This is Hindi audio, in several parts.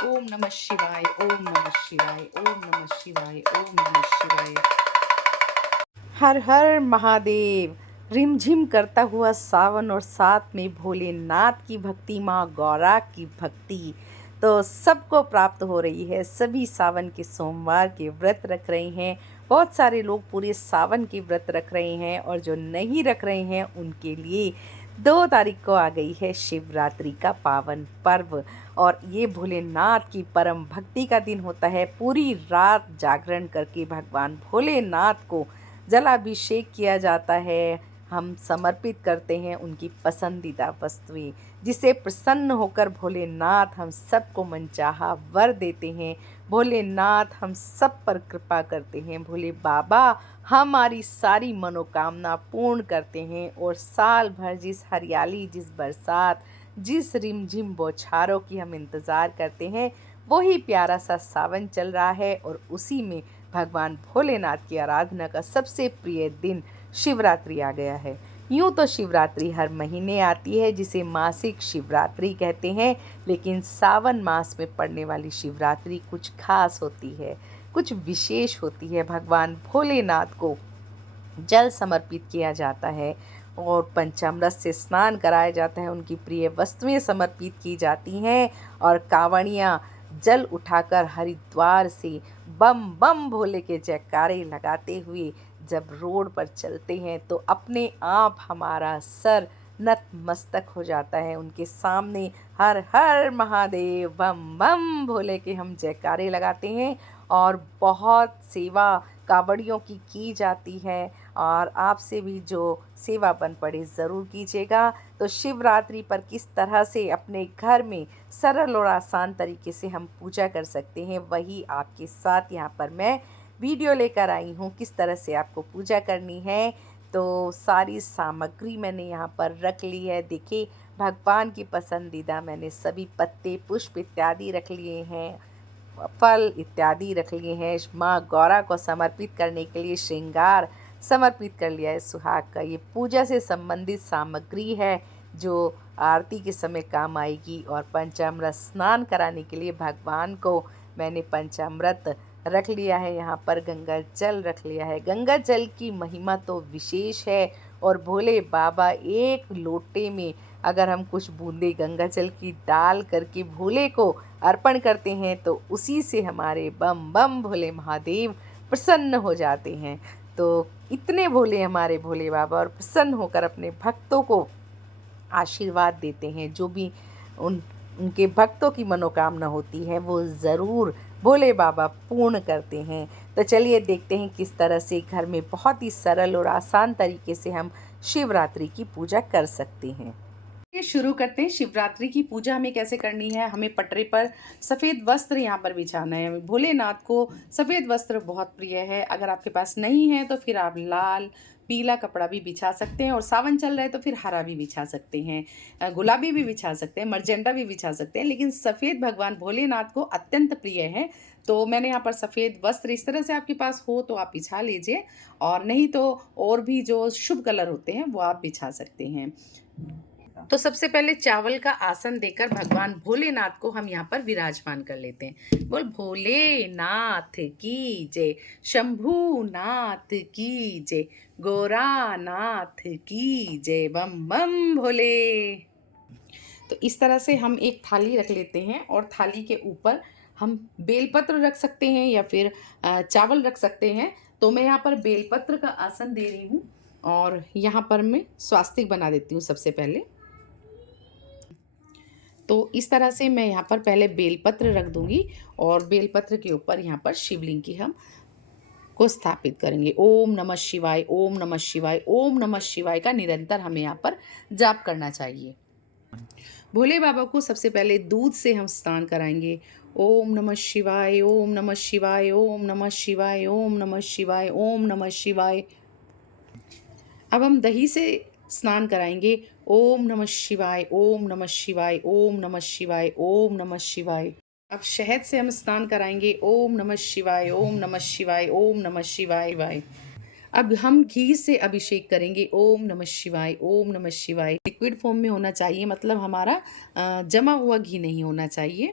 ओम नमः शिवाय, ओम नमः शिवाय, ओम नमः शिवाय, ओम नमः शिवाय। हर हर महादेव। रिमझिम करता हुआ सावन और साथ में भोलेनाथ की भक्ति, माँ गौरा की भक्ति तो सबको प्राप्त हो रही है। सभी सावन के सोमवार के व्रत रख रहे हैं। बहुत सारे लोग पूरे सावन के व्रत रख रहे हैं और जो नहीं रख रहे हैं उनके लिए 2 तारीख को आ गई है शिवरात्रि का पावन पर्व। और ये भोलेनाथ की परम भक्ति का दिन होता है। पूरी रात जागरण करके भगवान भोलेनाथ को जलाभिषेक किया जाता है। हम समर्पित करते हैं उनकी पसंदीदा वस्तुएं, जिसे प्रसन्न होकर भोलेनाथ हम सबको मनचाहा वर देते हैं। भोलेनाथ हम सब पर कृपा करते हैं। भोले बाबा हमारी सारी मनोकामना पूर्ण करते हैं और साल भर जिस हरियाली, जिस बरसात, जिस रिमझिम बौछारों की हम इंतज़ार करते हैं, वही प्यारा सा सावन चल रहा है और उसी में भगवान भोलेनाथ की आराधना का सबसे प्रिय दिन शिवरात्रि आ गया है। यूँ तो शिवरात्रि हर महीने आती है, जिसे मासिक शिवरात्रि कहते हैं, लेकिन सावन मास में पड़ने वाली शिवरात्रि कुछ खास होती है, कुछ विशेष होती है। भगवान भोलेनाथ को जल समर्पित किया जाता है और पंचामृत से स्नान कराया जाता है। उनकी प्रिय वस्तुएं समर्पित की जाती हैं और कांवड़ियाँ जल उठाकर हरिद्वार से बम बम भोले के जयकारे लगाते हुए जब रोड पर चलते हैं तो अपने आप हमारा सर नतमस्तक हो जाता है। उनके सामने हर हर महादेव बम बम भोले के हम जयकारे लगाते हैं और बहुत सेवा कांवड़ियों की जाती है। और आपसे भी जो सेवा बन पड़े ज़रूर कीजिएगा। तो शिवरात्रि पर किस तरह से अपने घर में सरल और आसान तरीके से हम पूजा कर सकते हैं, वही आपके साथ यहाँ पर मैं वीडियो लेकर आई हूँ। किस तरह से आपको पूजा करनी है, तो सारी सामग्री मैंने यहाँ पर रख ली है। देखिए, भगवान की पसंदीदा मैंने सभी पत्ते, पुष्प इत्यादि रख लिए हैं, फल इत्यादि रख लिए हैं। माँ गौरा को समर्पित करने के लिए श्रृंगार समर्पित कर लिया है सुहाग का। ये पूजा से संबंधित सामग्री है जो आरती के समय काम आएगी। और पंचामृत स्नान कराने के लिए भगवान को मैंने पंचामृत रख लिया है। यहाँ पर गंगा जल रख लिया है। गंगा जल की महिमा तो विशेष है और भोले बाबा एक लोटे में अगर हम कुछ बूंदे गंगा जल की डाल करके भोले को अर्पण करते हैं तो उसी से हमारे बम बम भोले महादेव प्रसन्न हो जाते हैं। तो इतने भोले हमारे भोले बाबा और प्रसन्न होकर अपने भक्तों को आशीर्वाद देते हैं। जो भी उनके भक्तों की मनोकामना होती है वो ज़रूर भोले बाबा पूर्ण करते हैं। तो चलिए देखते हैं किस तरह से घर में बहुत ही सरल और आसान तरीके से हम शिवरात्रि की पूजा कर सकते हैं। ये शुरू करते हैं। शिवरात्रि की पूजा हमें कैसे करनी है। हमें पटरे पर सफ़ेद वस्त्र यहाँ पर बिछाना है। भोलेनाथ को सफ़ेद वस्त्र बहुत प्रिय है। अगर आपके पास नहीं है तो फिर आप लाल पीला कपड़ा भी बिछा सकते हैं और सावन चल रहा है तो फिर हरा भी बिछा सकते हैं, गुलाबी भी बिछा सकते हैं, मर्जेंटा भी बिछा सकते हैं, लेकिन सफ़ेद भगवान भोलेनाथ को अत्यंत प्रिय है। तो मैंने यहाँ पर सफ़ेद वस्त्र इस तरह से आपके पास हो तो आप बिछा लीजिए, और नहीं तो और भी जो शुभ कलर होते हैं वो आप बिछा सकते हैं। तो सबसे पहले चावल का आसन देकर भगवान भोलेनाथ को हम यहाँ पर विराजमान कर लेते हैं। बोल भोलेनाथ की जय, शंभूनाथ की जय, गोरानाथ की जय, बम बम भोले। तो इस तरह से हम एक थाली रख लेते हैं और थाली के ऊपर हम बेलपत्र रख सकते हैं या फिर चावल रख सकते हैं। तो मैं यहाँ पर बेलपत्र का आसन दे रही हूँ और यहाँ पर मैं स्वास्तिक बना देती हूँ सबसे पहले। तो इस तरह से मैं यहाँ पर पहले बेलपत्र रख दूँगी और बेलपत्र के ऊपर यहाँ पर शिवलिंग की हम को स्थापित करेंगे। ओम नमः शिवाय, ओम नमः शिवाय, ओम नमः शिवाय का निरंतर हमें यहाँ पर जाप करना चाहिए। भोले बाबा को सबसे पहले दूध से हम स्नान कराएंगे। ओम नमः शिवाय, ओम नमः शिवाय, ओम नमः शिवाय, ओम नमः शिवाय, ओम नमः शिवाय। अब हम दही से स्नान कराएंगे। ओम नमः शिवाय, ओम नमः शिवाय, ओम नमः शिवाय, ओम नमः शिवाय। अब शहद से हम स्नान कराएंगे। ओम नमः शिवाय, ओम नमः शिवाय, ओम नमः शिवाय। अब हम घी से अभिषेक करेंगे। ओम नमः शिवाय, ओम नमः शिवाय। लिक्विड फॉर्म में होना चाहिए, मतलब हमारा जमा हुआ घी नहीं होना चाहिए।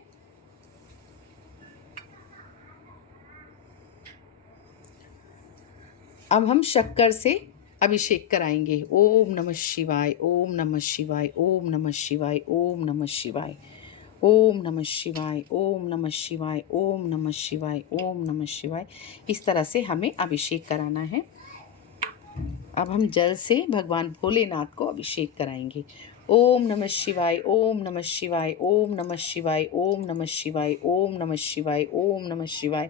अब हम शक्कर से अभिषेक कराएंगे। ओम नमः शिवाय, ओम नमः शिवाय, ओम नमः शिवाय, ओम नमः शिवाय, ओम नमः शिवाय, ओम नमः शिवाय, ओम नमः शिवाय, ओम नमः शिवाय। इस तरह से हमें अभिषेक कराना है। अब हम जल से भगवान भोलेनाथ को अभिषेक कराएंगे। ओम नमः शिवाय, ओम नमः शिवाय, ओम नमः शिवाय, ओम नमः शिवाय, ओम नमः शिवाय, ओम नमः शिवाय।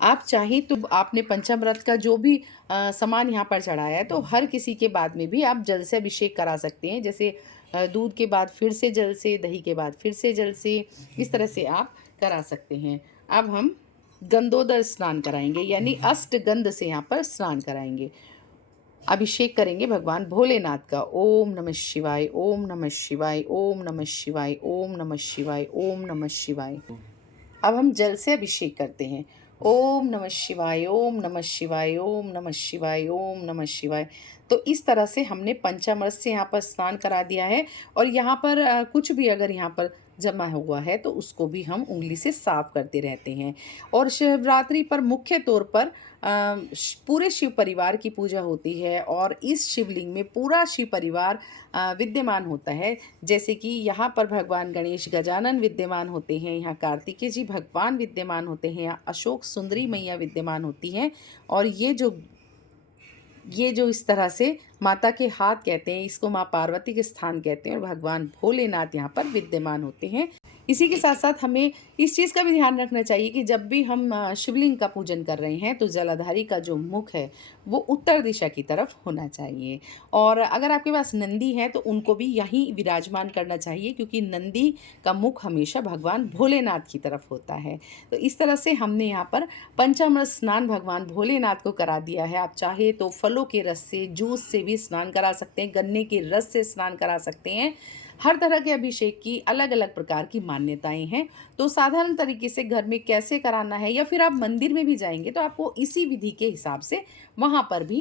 आप चाहे तो आपने पंचामृत का जो भी सामान यहाँ पर चढ़ाया है तो हर किसी के बाद में भी आप जल से अभिषेक करा सकते हैं। जैसे दूध के बाद फिर से जल से, दही के बाद फिर से जल से, इस तरह से आप करा सकते हैं। अब हम गंधोदर स्नान कराएंगे, यानी अष्टगंध से यहाँ पर स्नान कराएंगे। अभिषेक करेंगे भगवान भोलेनाथ का। ओम नमः शिवाय, ओम नमः शिवाय, ओम नमः शिवाय, ओम नमः शिवाय, ओम नमः शिवाय। अब हम जल से अभिषेक करते हैं। ओम नमः शिवाय, ओम नमः शिवाय, ओम नमः शिवाय, ओम नमः शिवाय। तो इस तरह से हमने पंचामृत से यहाँ पर स्नान करा दिया है। और यहाँ पर कुछ भी अगर यहाँ पर जमा हुआ है तो उसको भी हम उंगली से साफ करते रहते हैं। और शिवरात्रि पर मुख्य तौर पर पूरे शिव परिवार की पूजा होती है और इस शिवलिंग में पूरा शिव परिवार विद्यमान होता है। जैसे कि यहाँ पर भगवान गणेश गजानन विद्यमान होते हैं, यहाँ कार्तिकेय जी भगवान विद्यमान होते हैं, यहाँ अशोक सुंदरी मैया विद्यमान होती हैं। और ये जो इस तरह से माता के हाथ कहते हैं, इसको माँ पार्वती के स्थान कहते हैं और भगवान भोलेनाथ यहाँ पर विद्यमान होते हैं। इसी के साथ साथ हमें इस चीज़ का भी ध्यान रखना चाहिए कि जब भी हम शिवलिंग का पूजन कर रहे हैं तो जलाधारी का जो मुख है वो उत्तर दिशा की तरफ होना चाहिए। और अगर आपके पास नंदी है तो उनको भी यहीं विराजमान करना चाहिए, क्योंकि नंदी का मुख हमेशा भगवान भोलेनाथ की तरफ होता है। तो इस तरह से हमने यहाँ पर पंचामृत स्नान भगवान भोलेनाथ को करा दिया है। आप चाहे तो फलों के रस से, जूस से भी स्नान करा सकते हैं, गन्ने के रस से स्नान करा सकते हैं। हर तरह के अभिषेक की अलग अलग प्रकार की मान्यताएं हैं। तो साधारण तरीके से घर में कैसे कराना है, या फिर आप मंदिर में भी जाएंगे तो आपको इसी विधि के हिसाब से वहाँ पर भी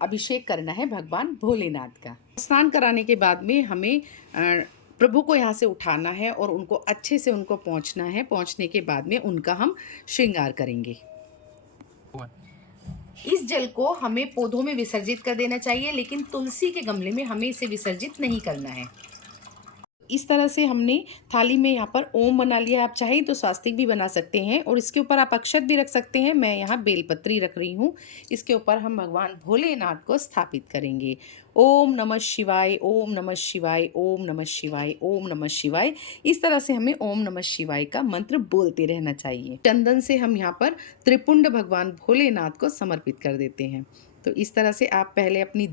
अभिषेक करना है भगवान भोलेनाथ का। स्नान कराने के बाद में हमें प्रभु को यहाँ से उठाना है और उनको अच्छे से उनको पहुँचना है। पहुँचने के बाद में उनका हम श्रृंगार करेंगे। इस जल को हमें पौधों में विसर्जित कर देना चाहिए, लेकिन तुलसी के गमले में हमें इसे विसर्जित नहीं करना है। इस तरह से हमने थाली में यहाँ पर ओम बना लिया है। आप चाहे तो स्वास्तिक भी बना सकते हैं और इसके ऊपर आप अक्षत भी रख सकते हैं। मैं यहाँ बेलपत्री रख रही हूँ। इसके ऊपर हम भगवान भोलेनाथ को स्थापित करेंगे। ओम नमः शिवाय, ओम नमः शिवाय, ओम नमः शिवाय, ओम नमः शिवाय। इस तरह से हमें ओम नमः शिवाय का मंत्र बोलते रहना चाहिए। चंदन से हम यहाँ पर त्रिपुंड भगवान भोलेनाथ को समर्पित कर देते हैं। तो इस तरह से आप पहले अपनी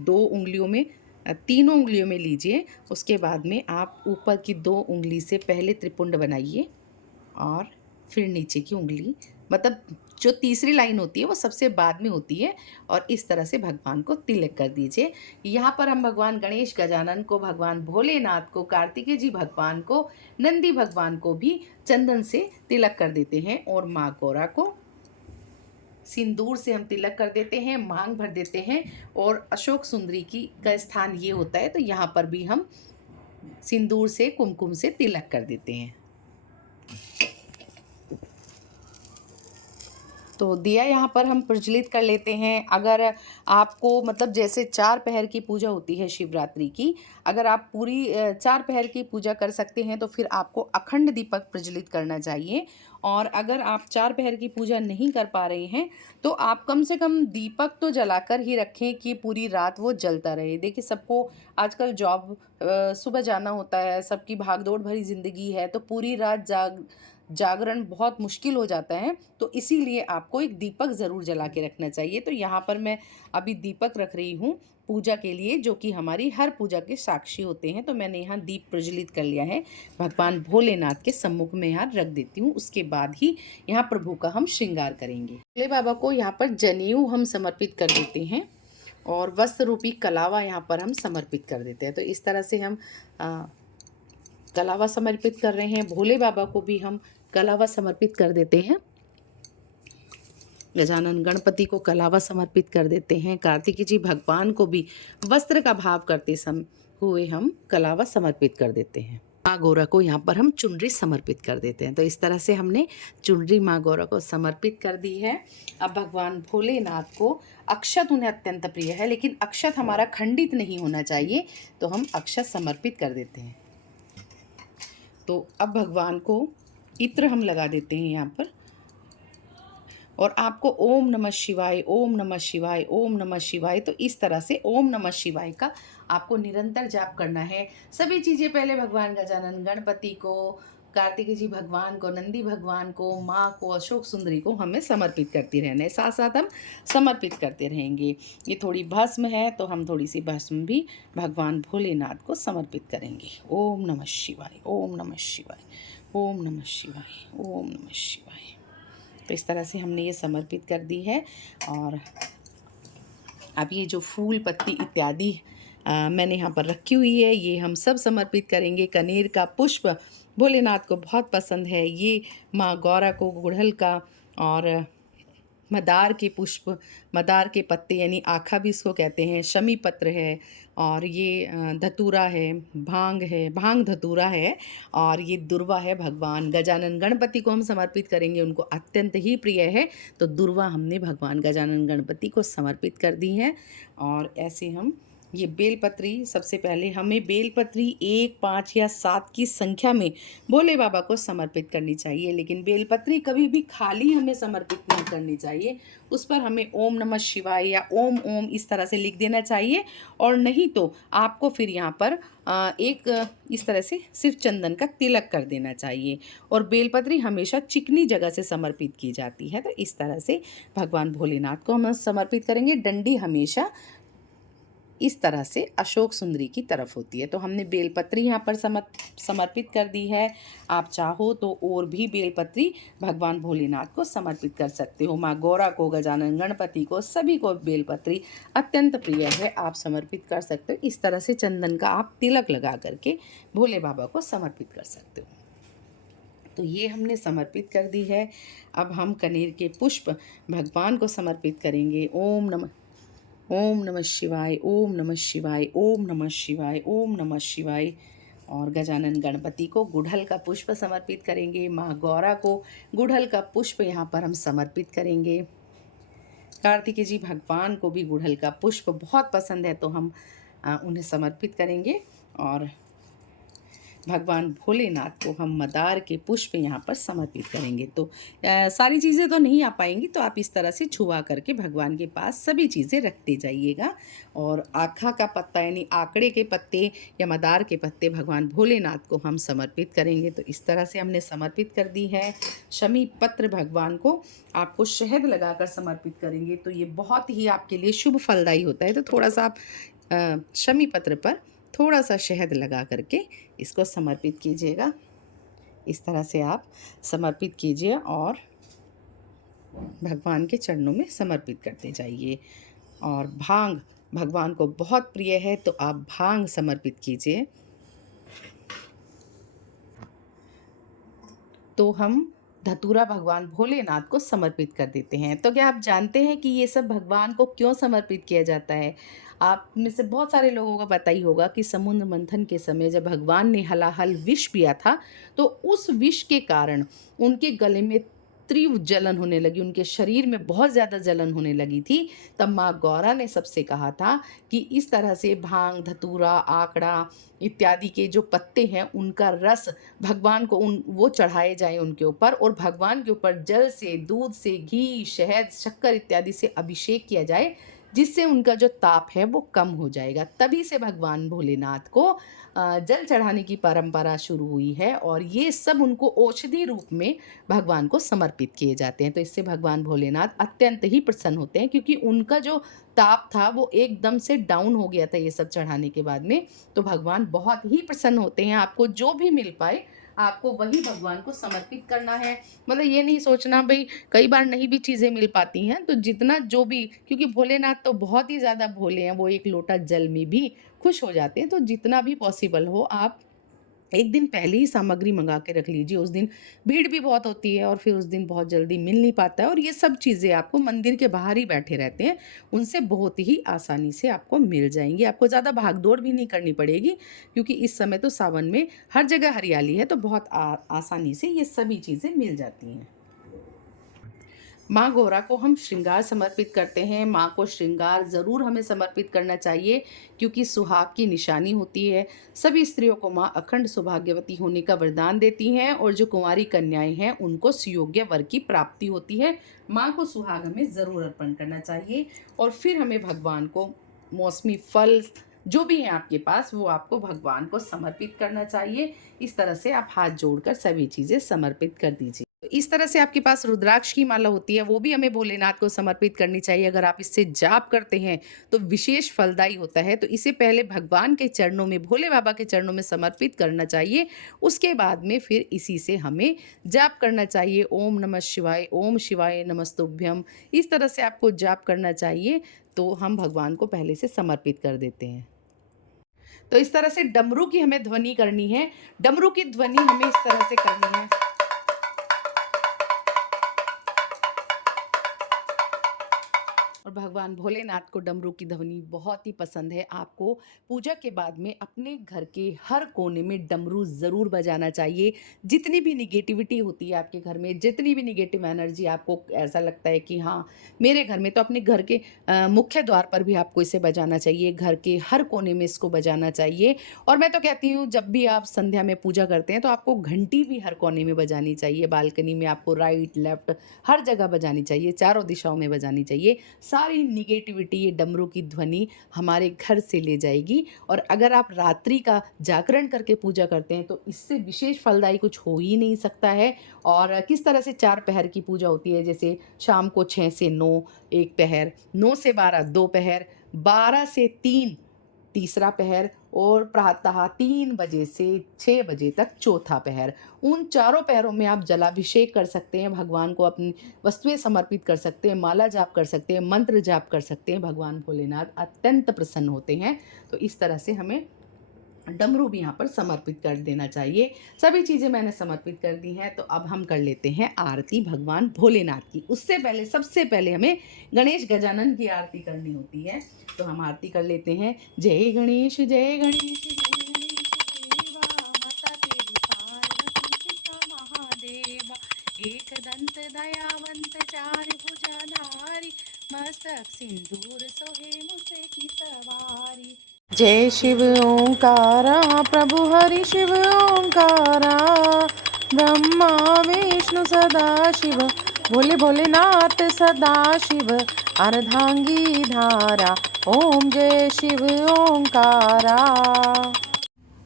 तीनों उंगलियों में लीजिए। उसके बाद में आप ऊपर की 2 उंगली से पहले त्रिपुंड बनाइए और फिर नीचे की उंगली, मतलब जो तीसरी लाइन होती है वो सबसे बाद में होती है, और इस तरह से भगवान को तिलक कर दीजिए। यहाँ पर हम भगवान गणेश गजानन को, भगवान भोलेनाथ को, कार्तिकेय जी भगवान को, नंदी भगवान को भी चंदन से तिलक कर देते हैं। और माँ गौरा को सिंदूर से हम तिलक कर देते हैं, मांग भर देते हैं। और अशोक सुंदरी का स्थान ये होता है, तो यहाँ पर भी हम सिंदूर से, कुमकुम से तिलक कर देते हैं। तो दिया यहाँ पर हम प्रज्वलित कर लेते हैं। अगर आपको, मतलब जैसे 4 पहर की पूजा होती है शिवरात्रि की, अगर आप पूरी 4 पहर की पूजा कर सकते हैं तो फिर आपको अखंड दीपक प्रज्वलित करना चाहिए। और अगर आप 4 पहर की पूजा नहीं कर पा रहे हैं तो आप कम से कम दीपक तो जलाकर ही रखें कि पूरी रात वो जलता रहे। देखिए, सबको आजकल जॉब सुबह जाना होता है, सबकी भागदौड़ भरी ज़िंदगी है, तो पूरी रात जागरण बहुत मुश्किल हो जाता है। तो इसीलिए आपको एक दीपक ज़रूर जला के रखना चाहिए। तो यहाँ पर मैं अभी दीपक रख रही हूँ पूजा के लिए, जो कि हमारी हर पूजा के साक्षी होते हैं। तो मैंने यहाँ दीप प्रज्वलित कर लिया है, भगवान भोलेनाथ के सम्मुख में यहाँ रख देती हूँ। उसके बाद ही यहाँ प्रभु का हम श्रृंगार करेंगे। भोले बाबा को यहाँ पर जनेऊ हम समर्पित कर देते हैं और वस्त्र रूपी कलावा यहाँ पर हम समर्पित कर देते हैं। तो इस तरह से हम कलावा समर्पित कर रहे हैं। भोले बाबा को भी हम कलावा समर्पित कर देते हैं। गजानन गणपति को कलावा समर्पित कर देते हैं। कार्तिकेय जी भगवान को भी वस्त्र का भाव करते हुए हम कलावा समर्पित कर देते हैं। माँ गौरा को यहाँ पर हम चुनरी समर्पित कर देते हैं। तो इस तरह से हमने चुनरी माँ गौरा को समर्पित कर दी है। अब भगवान भोलेनाथ को अक्षत उन्हें अत्यंत प्रिय है, लेकिन अक्षत हमारा खंडित नहीं होना चाहिए, तो हम अक्षत समर्पित कर देते हैं। तो अब भगवान को इत्र हम लगा देते हैं यहाँ पर, और आपको ओम नमः शिवाय, ओम नमः शिवाय, ओम नमः शिवाय, तो इस तरह से ओम नमः शिवाय का आपको निरंतर जाप करना है। सभी चीज़ें पहले भगवान गजानन गणपति को, कार्तिकेय जी भगवान को, नंदी भगवान को, माँ को, अशोक सुंदरी को हमें समर्पित करती रहना है। साथ साथ हम समर्पित करते रहेंगे। ये थोड़ी भस्म है तो हम थोड़ी सी भस्म भी भगवान भोलेनाथ को समर्पित करेंगे। ओम नमः शिवाय, ओम नमः शिवाय, ओम नमः शिवाय, ओम नमः शिवाय। तो इस तरह से हमने ये समर्पित कर दी है। और अब ये जो फूल पत्ती इत्यादि मैंने यहाँ पर रखी हुई है, ये हम सब समर्पित करेंगे। कनेर का पुष्प भोलेनाथ को बहुत पसंद है। ये माँ गौरा को गुड़हल का, और मदार के पुष्प, मदार के पत्ते यानी आखा भी इसको कहते हैं, शमी पत्र है, और ये धतूरा है, भांग धतूरा है, और ये दुर्वा है। भगवान गजानन गणपति को हम समर्पित करेंगे, उनको अत्यंत ही प्रिय है। तो दुर्वा हमने भगवान गजानन गणपति को समर्पित कर दी है। और ऐसे हम ये बेलपत्री, सबसे पहले हमें बेलपत्री 1, 5 या 7 की संख्या में भोले बाबा को समर्पित करनी चाहिए, लेकिन बेलपत्री कभी भी खाली हमें समर्पित नहीं करनी चाहिए। उस पर हमें ओम नमः शिवाय या ओम ओम इस तरह से लिख देना चाहिए, और नहीं तो आपको फिर यहाँ पर एक इस तरह से सिर्फ चंदन का तिलक कर देना चाहिए। और बेलपत्री हमेशा चिकनी जगह से समर्पित की जाती है। तो इस तरह से भगवान भोलेनाथ को हम समर्पित करेंगे। डंडी हमेशा इस तरह से अशोक सुंदरी की तरफ होती है। तो हमने बेलपत्री यहाँ पर समर्पित कर दी है। आप चाहो तो और भी बेलपत्री भगवान भोलेनाथ को समर्पित कर सकते हो। माँ गौरा को, गजानन गणपति को, सभी को बेलपत्री अत्यंत प्रिय है, आप समर्पित कर सकते हो। इस तरह से चंदन का आप तिलक लगा करके भोले बाबा को समर्पित कर सकते हो। तो ये हमने समर्पित कर दी है। अब हम कनेर के पुष्प भगवान को समर्पित करेंगे। ओम नमः शिवाय, ओम नमः शिवाय, ओम नमः शिवाय, ओम नमः शिवाय। और गजानन गणपति को गुड़हल का पुष्प समर्पित करेंगे। माँ गौरा को गुड़हल का पुष्प यहाँ पर हम समर्पित करेंगे। कार्तिकेय जी भगवान को भी गुड़हल का पुष्प बहुत पसंद है, तो हम उन्हें समर्पित करेंगे। और भगवान भोलेनाथ को हम मदार के पुष्प यहाँ पर समर्पित करेंगे। तो सारी चीज़ें तो नहीं आ पाएंगी, तो आप इस तरह से छुआ करके भगवान के पास सभी चीज़ें रखते जाइएगा। और आखा का पत्ता यानी आकड़े के पत्ते या मदार के पत्ते भगवान भोलेनाथ को हम समर्पित करेंगे। तो इस तरह से हमने समर्पित कर दी है। शमी पत्र भगवान को आपको शहद लगाकर समर्पित करेंगे, तो ये बहुत ही आपके लिए शुभ फलदायी होता है। तो थोड़ा सा आप शमी पत्र पर थोड़ा सा शहद लगा करके इसको समर्पित कीजिएगा। इस तरह से आप समर्पित कीजिए और भगवान के चरणों में समर्पित करते जाइए। और भांग भगवान को बहुत प्रिय है, तो आप भांग समर्पित कीजिए। तो हम धतूरा भगवान भोलेनाथ को समर्पित कर देते हैं। तो क्या आप जानते हैं कि ये सब भगवान को क्यों समर्पित किया जाता है? आप में से बहुत सारे लोगों को पता ही होगा कि समुद्र मंथन के समय जब भगवान ने हलाहल विष पिया था, तो उस विष के कारण उनके गले में तीव्र जलन होने लगी, उनके शरीर में बहुत ज़्यादा जलन होने लगी थी। तब माँ गौरा ने सबसे कहा था कि इस तरह से भांग, धतूरा, आकड़ा इत्यादि के जो पत्ते हैं उनका रस भगवान को वो चढ़ाए जाए उनके ऊपर, और भगवान के ऊपर जल से, दूध से, घी, शहद, शक्कर इत्यादि से अभिषेक किया जाए, जिससे उनका जो ताप है वो कम हो जाएगा। तभी से भगवान भोलेनाथ को जल चढ़ाने की परंपरा शुरू हुई है, और ये सब उनको औषधि रूप में भगवान को समर्पित किए जाते हैं। तो इससे भगवान भोलेनाथ अत्यंत ही प्रसन्न होते हैं, क्योंकि उनका जो ताप था वो एकदम से डाउन हो गया था ये सब चढ़ाने के बाद में। तो भगवान बहुत ही प्रसन्न होते हैं। आपको जो भी मिल पाए आपको वही भगवान को समर्पित करना है। मतलब ये नहीं सोचना भाई कई बार नहीं भी चीज़ें मिल पाती हैं, तो जितना जो भी, क्योंकि भोलेनाथ तो बहुत ही ज़्यादा भोले हैं, वो एक लोटा जल में भी खुश हो जाते हैं। तो जितना भी पॉसिबल हो आप एक दिन पहले ही सामग्री मंगा के रख लीजिए। उस दिन भीड़ भी बहुत होती है और फिर उस दिन बहुत जल्दी मिल नहीं पाता है, और ये सब चीज़ें आपको मंदिर के बाहर ही बैठे रहते हैं, उनसे बहुत ही आसानी से आपको मिल जाएँगी। आपको ज़्यादा भाग-दौड़ भी नहीं करनी पड़ेगी, क्योंकि इस समय तो सावन में हर जगह हरियाली है, तो बहुत आसानी से ये सभी चीज़ें मिल जाती हैं। माँ गौरा को हम श्रृंगार समर्पित करते हैं। माँ को श्रृंगार ज़रूर हमें समर्पित करना चाहिए, क्योंकि सुहाग की निशानी होती है। सभी स्त्रियों को माँ अखंड सौभाग्यवती होने का वरदान देती हैं, और जो कुंवारी कन्याएं हैं उनको सुयोग्य वर की प्राप्ति होती है। माँ को सुहाग हमें ज़रूर अर्पण करना चाहिए, और फिर हमें भगवान को मौसमी फल जो भी है आपके पास, वो आपको भगवान को समर्पित करना चाहिए। इस तरह से आप हाथ जोड़कर सभी चीज़ें समर्पित कर दीजिए। इस तरह से आपके पास रुद्राक्ष की माला होती है, वो भी हमें भोलेनाथ को समर्पित करनी चाहिए। अगर आप इससे जाप करते हैं तो विशेष फलदायी होता है। तो इसे पहले भगवान के चरणों में, भोले बाबा के चरणों में समर्पित करना चाहिए। उसके बाद में फिर इसी से हमें जाप करना चाहिए। ओम नमः शिवाय, ओम शिवाय नमस्तुभ्यम, इस तरह से आपको जाप करना चाहिए। तो हम भगवान को पहले से समर्पित कर देते हैं। तो इस तरह से डमरू की हमें ध्वनि करनी है। डमरू की ध्वनि हमें इस तरह से करनी है। और भगवान भोलेनाथ को डमरू की ध्वनि बहुत ही पसंद है। आपको पूजा के बाद में अपने घर के हर कोने में डमरू ज़रूर बजाना चाहिए। जितनी भी निगेटिविटी होती है आपके घर में, जितनी भी निगेटिव एनर्जी आपको ऐसा लगता है कि हाँ मेरे घर में, तो अपने घर के मुख्य द्वार पर भी आपको इसे बजाना चाहिए। घर के हर कोने में इसको बजाना चाहिए। और मैं तो कहती हूँ, जब भी आप संध्या में पूजा करते हैं तो आपको घंटी भी हर कोने में बजानी चाहिए। बालकनी में आपको राइट लेफ्ट हर जगह बजानी चाहिए, चारों दिशाओं में बजानी चाहिए। सारी निगेटिविटी ये डमरू की ध्वनि हमारे घर से ले जाएगी। और अगर आप रात्रि का जागरण करके पूजा करते हैं तो इससे विशेष फलदायी कुछ हो ही नहीं सकता है। और किस तरह से 4 पहर की पूजा होती है, जैसे शाम को 6 से 9 एक पहर, 9 से 12 2 पहर, 12 से 3 तीसरा पहर, और प्रातः 3 बजे से 6 बजे तक चौथा पहर। उन चारों पहरों में आप जलाभिषेक कर सकते हैं, भगवान को अपनी वस्तुएं समर्पित कर सकते हैं, माला जाप कर सकते हैं, मंत्र जाप कर सकते हैं। भगवान भोलेनाथ अत्यंत प्रसन्न होते हैं। तो इस तरह से हमें डमरू भी यहाँ पर समर्पित कर देना चाहिए। सभी चीज़ें मैंने समर्पित कर दी हैं। तो अब हम कर लेते हैं आरती भगवान भोलेनाथ की। उससे पहले, सबसे पहले हमें गणेश गजानन की आरती करनी होती है। तो हम आरती कर लेते हैं। जय गणेश जय गणेश जय गणेश देवा, माता तेरी पार्वती पिता महादेवा, एक दंत दयावंत चार भुजाधारी, मस्तक सिंदूर सोहे मुझे की सवारी। जय शिव ओंकारा, प्रभु हरि शिव ओंकारा, ब्रह्मा विष्णु सदा शिव, भोले भोलेनाथ सदा शिव, अर्धांगी धारा, ओम जय शिव ओंकारा।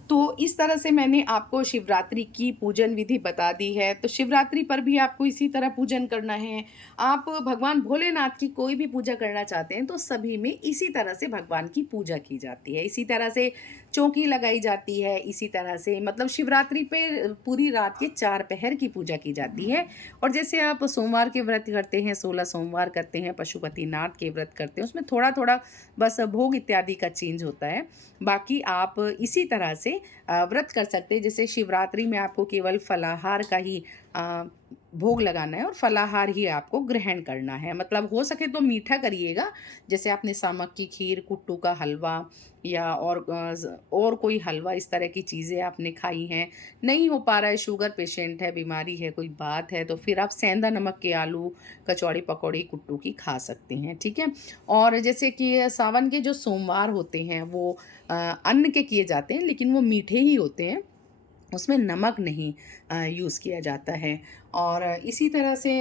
तो इस तरह से मैंने आपको शिवरात्रि की पूजन विधि बता दी है। तो शिवरात्रि पर भी आपको इसी तरह पूजन करना है। आप भगवान भोलेनाथ की कोई भी पूजा करना चाहते हैं तो सभी में इसी तरह से भगवान की पूजा की जाती है। इसी तरह से चौकी लगाई जाती है। इसी तरह से मतलब शिवरात्रि पे पूरी रात के 4 पहर की पूजा की जाती है। और जैसे आप सोमवार के व्रत करते हैं, 16 सोमवार करते हैं, पशुपतिनाथ के व्रत करते हैं, उसमें थोड़ा थोड़ा बस भोग इत्यादि का चेंज होता है। बाकी आप इसी तरह से व्रत कर सकते हैं। जैसे शिवरात्रि में आपको केवल फलाहार का ही भोग लगाना है और फलाहार ही आपको ग्रहण करना है। मतलब हो सके तो मीठा करिएगा। जैसे आपने सामक की खीर, कुट्टू का हलवा या और कोई हलवा, इस तरह की चीज़ें आपने खाई हैं, नहीं हो पा रहा है, शुगर पेशेंट है, बीमारी है, कोई बात है, तो फिर आप सेंधा नमक के आलू, कचौड़ी पकौड़ी कुट्टू की खा सकते हैं। ठीक है। और जैसे कि सावन के जो सोमवार होते हैं वो अन्न के किए जाते हैं, लेकिन वो मीठे ही होते हैं, उसमें नमक नहीं यूज़ किया जाता है। और इसी तरह से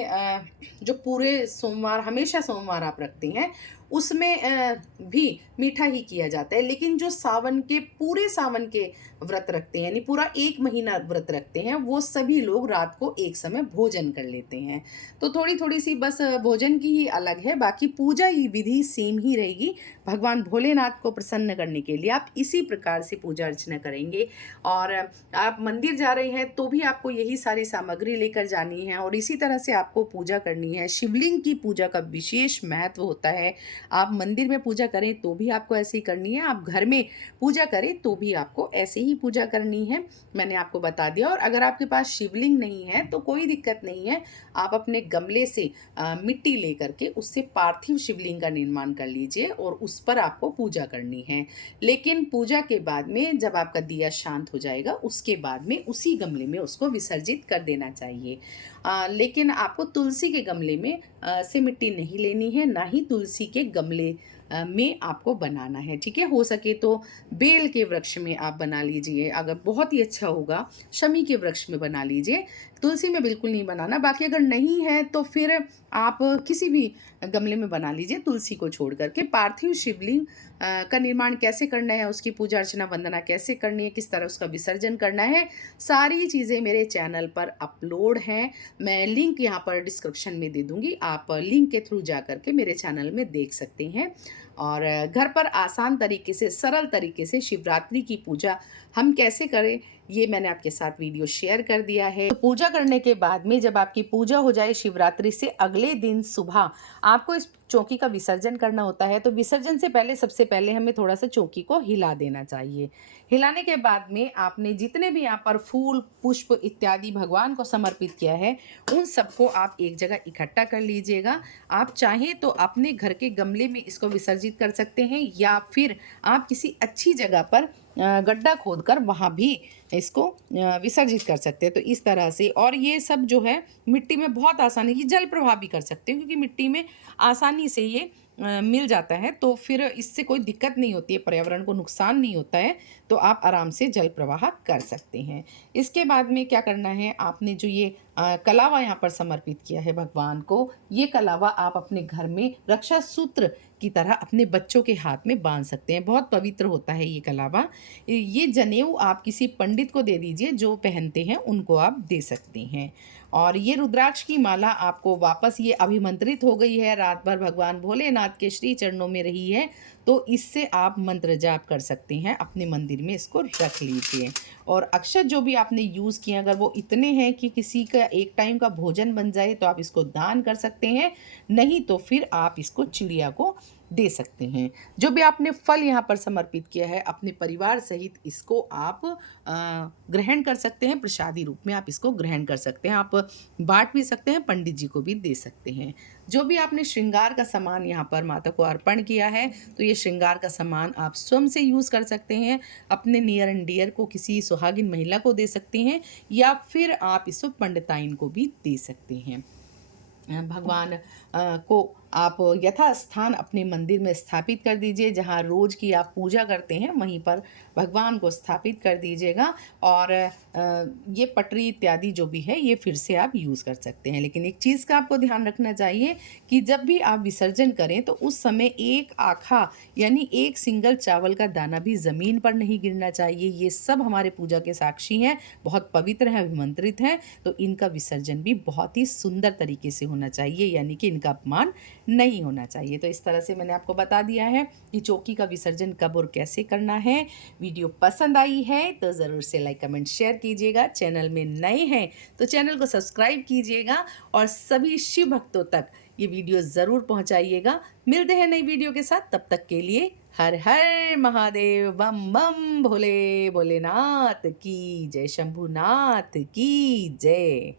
जो पूरे सोमवार, हमेशा सोमवार आप रखते हैं, उसमें भी मीठा ही किया जाता है। लेकिन जो सावन के, पूरे सावन के व्रत रखते हैं, यानी पूरा 1 महीना व्रत रखते हैं, वो सभी लोग रात को एक समय भोजन कर लेते हैं। तो थोड़ी थोड़ी सी बस भोजन की ही अलग है, बाकी पूजा ही विधि सेम ही रहेगी। भगवान भोलेनाथ को प्रसन्न करने के लिए आप इसी प्रकार से पूजा अर्चना करेंगे। और आप मंदिर जा रहे हैं तो भी आपको यही सारी सामग्री लेकर जानी है और इसी तरह से आपको पूजा करनी है। शिवलिंग की पूजा का विशेष महत्व होता है। आप मंदिर में पूजा करें तो भी आपको ऐसे ही करनी है, आप घर में पूजा करें तो भी आपको ऐसे ही पूजा करनी है। मैंने आपको बता दिया। और अगर आपके पास शिवलिंग नहीं है तो कोई दिक्कत नहीं है, आप अपने गमले से मिट्टी लेकर के उससे पार्थिव शिवलिंग का निर्माण कर लीजिए और उस पर आपको पूजा करनी है। लेकिन पूजा के बाद में जब आपका दिया शांत हो जाएगा उसके बाद में उसी गमले में उसको विसर्जित कर देना चाहिए। लेकिन आपको तुलसी के गमले में से मिट्टी नहीं लेनी है, ना ही तुलसी के गमले में आपको बनाना है, ठीक है। हो सके तो बेल के वृक्ष में आप बना लीजिए, अगर बहुत ही अच्छा होगा शमी के वृक्ष में बना लीजिए, तुलसी में बिल्कुल नहीं बनाना। बाकी अगर नहीं है तो फिर आप किसी भी गमले में बना लीजिए तुलसी को छोड़ करके। पार्थिव शिवलिंग का निर्माण कैसे करना है, उसकी पूजा अर्चना वंदना कैसे करनी है, किस तरह उसका विसर्जन करना है, सारी चीज़ें मेरे चैनल पर अपलोड हैं। मैं लिंक यहाँ पर डिस्क्रिप्शन में दे दूँगी, आप लिंक के थ्रू जा करके मेरे चैनल में देख सकते हैं। और घर पर आसान तरीके से, सरल तरीके से शिवरात्रि की पूजा हम कैसे करें, ये मैंने आपके साथ वीडियो शेयर कर दिया है। तो पूजा करने के बाद में जब आपकी पूजा हो जाए शिवरात्रि से अगले दिन सुबह आपको इस चौकी का विसर्जन करना होता है। तो विसर्जन से पहले सबसे पहले हमें थोड़ा सा चौकी को हिला देना चाहिए। हिलाने के बाद में आपने जितने भी यहाँ पर फूल पुष्प इत्यादि भगवान को समर्पित किया है उन सबको आप एक जगह इकट्ठा कर लीजिएगा। आप चाहें तो अपने घर के गमले में इसको विसर्जित कर सकते हैं या फिर आप किसी अच्छी जगह पर गड्ढा खोदकर वहाँ भी इसको विसर्जित कर सकते हैं। तो इस तरह से, और ये सब जो है मिट्टी में बहुत आसानी की जल प्रवाह भी कर सकते हैं, क्योंकि मिट्टी में आसानी से ये मिल जाता है, तो फिर इससे कोई दिक्कत नहीं होती है, पर्यावरण को नुकसान नहीं होता है, तो आप आराम से जल प्रवाह कर सकते हैं। इसके बाद में क्या करना है, आपने जो ये कलावा यहाँ पर समर्पित किया है भगवान को, ये कलावा आप अपने घर में रक्षा सूत्र की तरह अपने बच्चों के हाथ में बांध सकते हैं। बहुत पवित्र होता है ये कलावा। ये जनेऊ आप किसी पंडित को दे दीजिए, जो पहनते हैं उनको आप दे सकते हैं। और ये रुद्राक्ष की माला आपको वापस ये अभिमंत्रित हो गई है, रात भर भगवान भोलेनाथ के श्री चरणों में रही है, तो इससे आप मंत्र जाप कर सकते हैं, अपने मंदिर में इसको रख लीजिए। और अक्षत जो भी आपने यूज़ किए, अगर वो इतने हैं कि किसी का एक टाइम का भोजन बन जाए तो आप इसको दान कर सकते हैं, नहीं तो फिर आप इसको चिड़िया को दे सकते हैं। जो भी आपने फल यहाँ पर समर्पित किया है अपने परिवार सहित इसको आप ग्रहण कर सकते हैं, प्रसादी रूप में आप इसको ग्रहण कर सकते हैं, आप बांट भी सकते हैं, पंडित जी को भी दे सकते हैं। जो भी आपने श्रृंगार का सामान यहाँ पर माता को अर्पण किया है, तो ये श्रृंगार का सामान आप स्वयं से यूज़ कर सकते हैं, अपने नियर एंड डियर को, किसी सुहागिन महिला को दे सकते हैं, या फिर आप इसको पंडिताइन को भी दे सकते हैं। भगवान को आप यथास्थान अपने मंदिर में स्थापित कर दीजिए, जहाँ रोज़ की आप पूजा करते हैं वहीं पर भगवान को स्थापित कर दीजिएगा। और ये पटरी इत्यादि जो भी है ये फिर से आप यूज़ कर सकते हैं। लेकिन एक चीज़ का आपको ध्यान रखना चाहिए कि जब भी आप विसर्जन करें तो उस समय एक आखा यानी एक सिंगल चावल का दाना भी ज़मीन पर नहीं गिरना चाहिए। ये सब हमारे पूजा के साक्षी हैं, बहुत पवित्र हैं, अभिमंत्रित हैं, तो इनका विसर्जन भी बहुत ही सुंदर तरीके से होना चाहिए, यानी कि इनका अपमान नहीं होना चाहिए। तो इस तरह से मैंने आपको बता दिया है कि चौकी का विसर्जन कब और कैसे करना है। वीडियो पसंद आई है तो ज़रूर से लाइक कमेंट शेयर कीजिएगा। चैनल में नए हैं तो चैनल को सब्सक्राइब कीजिएगा और सभी शिव भक्तों तक ये वीडियो ज़रूर पहुंचाइएगा। मिलते हैं नई वीडियो के साथ, तब तक के लिए हर हर महादेव, बम बम भोले भोलेनाथ की जय, शंभुनाथ की जय।